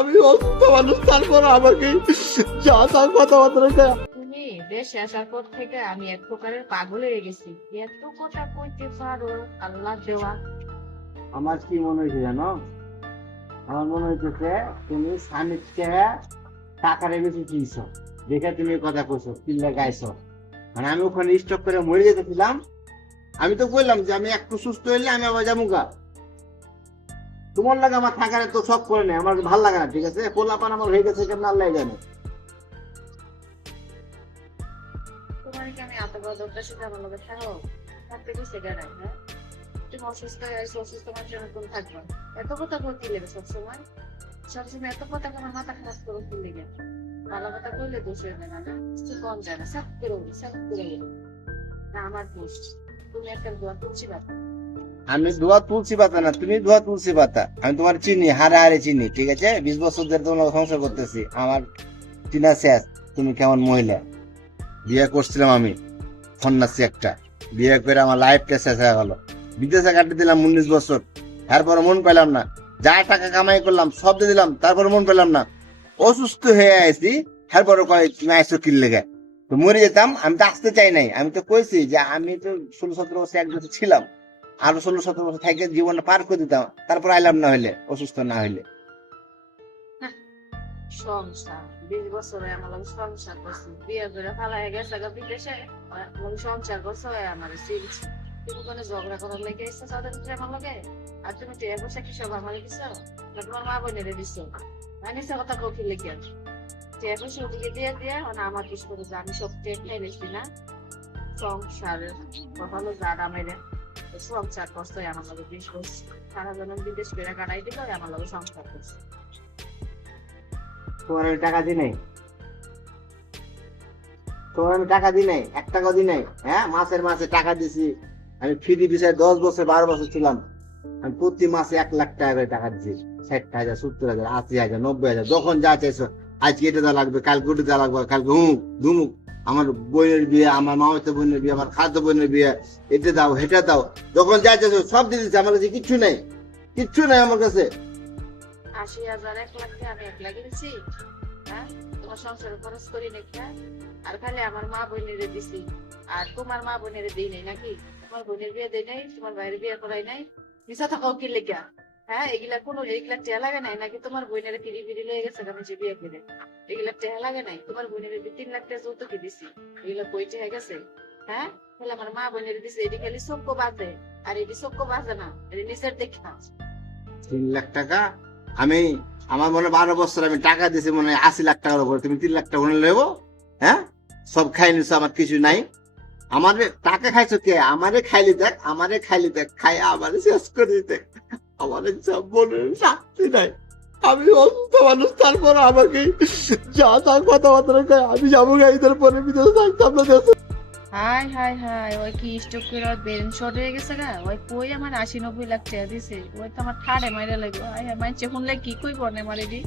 আমি অসুস্থ মানুষ, তারপর আমাকে যা তা কথাবার্তা। তুমি দেশে আসার পর থেকে আমি এক প্রকারের পাগল হয়ে গেছি। এত কথা কইতে পারো, আল্লাহ দেওয়া। আমার কি মনে হয়েছে জানো? আমার মনে হইতেছে তুমি স্বামীকে টাকারে বেশি কিনছ, দেখে তুমি এই কথা কইছো, কিনলে গাইছো। মানে আমি ওখানে স্টক করে মরে যেতেছিলাম, আমি তো বললাম যে আমি একটু সুস্থ হইলে আমি আবার যাবো গা। তোমার লাগে আমার থাকার তো শখ করে নেই, আমার ভালো লাগে না, ঠিক আছে? পোলাপান আমার হয়ে গেছে কেমন আল্লাহ জানে। তোমার কি আমি এত বড় দরকার সাথে আমার লগে থাকো? থাকতে দিছে গাড়াই, হ্যাঁ? তুমি অসুস্থ হয়ে আছো, অসুস্থ মানুষের মতন থাকবা। এত কথা বলতে লেগে সবসময় সবসময় এত কথা আমার মাথা খারাপ করে ফেলে লেগে। ভালো কথা কইলে দোষ হইবে না, না কিছু কম যায় না, সাপ করে বলি, সাপ করে বলি। না আমার দোষ, তুমি একটা দোয়া তুলছি বাবা। আমি ধোয়া তুলসী পাতা না, তুমি ধোয়া তুলসী পাতা। আমি তোমার চিনি, হারে হারে চিনি, ঠিক আছে? 20 বছর ধরে তোমার সংসার করতেছি, আমার চিনা শেষ। তুমি কেমন মহিলা, বিয়ে করছিলাম আমি সন্ন্যাসী একটা, বিয়ে করে আমার লাইফটা শেষ হয়ে গেল। বিদেশে কাটিয়ে দিলাম 19 বছর, তারপরে মন পেলাম না। যা টাকা কামাই করলাম সব দিয়ে দিলাম, তারপরে মন পেলাম না। অসুস্থ হয়ে আইছি, তারপরে কয় তুমি আইসো কি লেগে? তো মরে যেতাম, আমি তো আসতে চাই নাই। আমি তো কইছি যে আমি তো 16-17 বছর এক বছর ছিলাম, আরো 16-17 বছর থেকে জীবনটা পার করে দিতাম, তারপর আইলাম না হইলে, অসুস্থ না হইলে। সংসার 20 বছরে আমার লগে সংসার করছি, বিয়ে করে ফালাই গেছে গা বিদেশে, আমার সংসার করছে, আমার চিনছে। তুমি কোনো ঝগড়া করার লেগে এসছো তাদের ভিতরে আমার লগে? আর তুমি টিয়া পয়সা কি সব আমার দিছো? না তোমার মা বোনেরে দিছো? আমি সে কথা কফি লেগে টিয়া পয়সা ওদিকে দিয়ে দিয়ে মানে আমার কিছু করে যে আমি সব টেক খাই লেছি না। সংসারের ভালো যারা মেরে সংসার করছে আমার লগে 20 বছর, সারা জনম বিদেশ করে কাটাই দিল, আমার লগে সংসার করছে। তোমার আমি টাকা দিই নাই, তোমার আমি টাকা দিই নাই, 1 টাকাও দিই নাই। হ্যাঁ, মাসের মাসে টাকা দিছি। আমি ফ্রি বিষয়ে 10 বছর 12 বছর ছিলাম, আমি প্রতি মাসে 1 লাখ টাকা করে টাকা দিচ্ছি। 60,000, 70,000, 80,000, 90,000, যখন যা চাইছো। আজকে এটা দেওয়া লাগবে, কালকে ওটা দেওয়া লাগবে, কালকে ধুমুক। আমার বোনের বিয়ে, আমার মামাতো বোনের বিয়ে, আমার খাদ্য বোনের বিয়ে, এটা দাও হেটা দাও, যখন যা চাইছো সব দিয়ে দিচ্ছি। আমার কাছে কিচ্ছু নাই, কিচ্ছু নাই আমার কাছে। 80,000 1 লাখ টাকা আমি 1 লাখ দিচ্ছি, হ্যাঁ? তোমার সংসারে খরচ করি নাকি? আর খালি আমার মা বোনেরে দিছি, আর তোমার মা বোনেরে দিই নাই নাকি? তোমার বোনের বিয়ে দেই নাই, তোমার ভাইয়ের বিয়ে করাই নাই, মিশা থাকাও কি লেগা? হ্যাঁ, এগুলা কোনো 1 লাখ টাকা লাগে নাই নাকি? তোমার বোনেরে ফিরি ফিরি লেগে গেছে আমি যে বিয়ে করে, এগুলা টাকা লাগে নাই? তোমার বোনেরে 3 লাখ টাকা যৌতুক দিছি, এগুলা কই টাকা গেছে? হ্যাঁ, তাহলে আমার মা বোনেরে দিছি, এটি খালি চক্ক বাজে, আর এটি চক্ক বাজে না, এটি নিচের দেখে না। 3 লাখ টাকা আমি, আমার মনে হয় 12 বছর আমি টাকা দিয়েছি মনে হয় 80 লাখ টাকার উপরে, তুমি 3 লাখ টাকা মনে নেবো? হ্যাঁ, সব খাই নিছো, আমার কিছু নাই। আমারে টাকা খাইছো কে? আমারে খাইলি দেখ, আমারে খাইলি দেখ, খাই আমারে শেষ করে দিতে। আমারে সব মনে শান্তি নাই। আমি অসুস্থ মানুষ, তারপর আমাকে যা তা কথাবার্তা। আমি যাবো গাড়িদের পরে বিদেশে থাকতাম না দেশে। হাই হাই হাই, ওই কি স্টক করে ব্রেন শর্ট হয়ে গেছে গা? ওই কই আমার 80-90 লাখ টাকা দিছে, ওই তো আমার ঠাড়ে মাইরা লাগবে। হাই হাই, মাইছে শুনলে কি কইব না মারে দি।